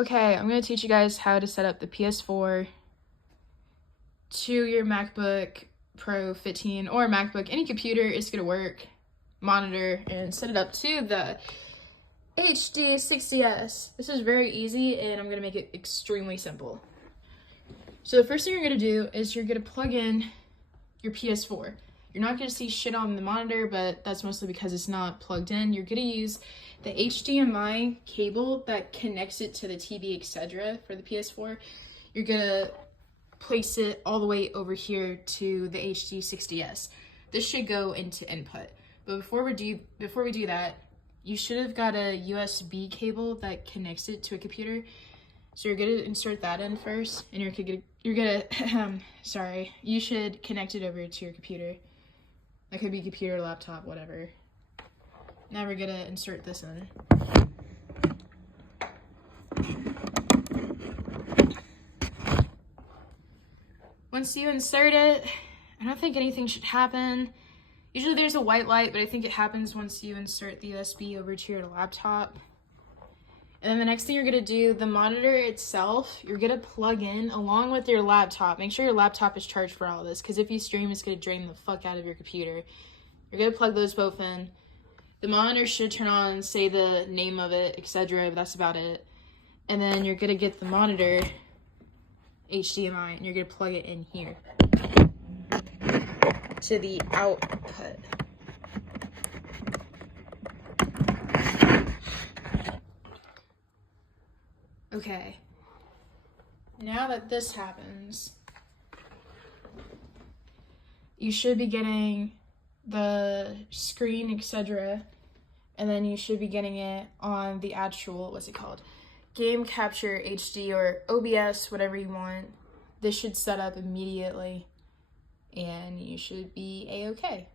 Okay, I'm going to teach you guys how to set up the PS4 to your MacBook Pro 15 or MacBook. Any computer is going to work, monitor, and set it up to the HD60s. This is very easy, and I'm going to make it extremely simple. So the first thing you're going to do is you're going to plug in your PS4. You're not going to see shit on the monitor, but that's mostly because it's not plugged in. You're going to use the HDMI cable that connects it to the TV, etc. for the PS4. You're going to place it all the way over here to the HD60s. This should go into input. But before we do that, you should have got a USB cable that connects it to a computer. So you're going to insert that in first, and you should connect it over to your computer. That could be computer, laptop, whatever. Now we're gonna insert this in. Once you insert it, I don't think anything should happen. Usually there's a white light, but I think it happens once you insert the USB over to your laptop. And then the next thing you're gonna do, the monitor itself, you're gonna plug in along with your laptop. Make sure your laptop is charged for all this, because if you stream, it's gonna drain the fuck out of your computer. You're gonna plug those both in. The monitor should turn on, say the name of it, etc., but that's about it. And then you're gonna get the monitor HDMI, and you're gonna plug it in here to the output. Okay, now that this happens, you should be getting the screen, etc., and then you should be getting it on the actual, what's it called? Game Capture HD or OBS, whatever you want. This should set up immediately, and you should be A-okay.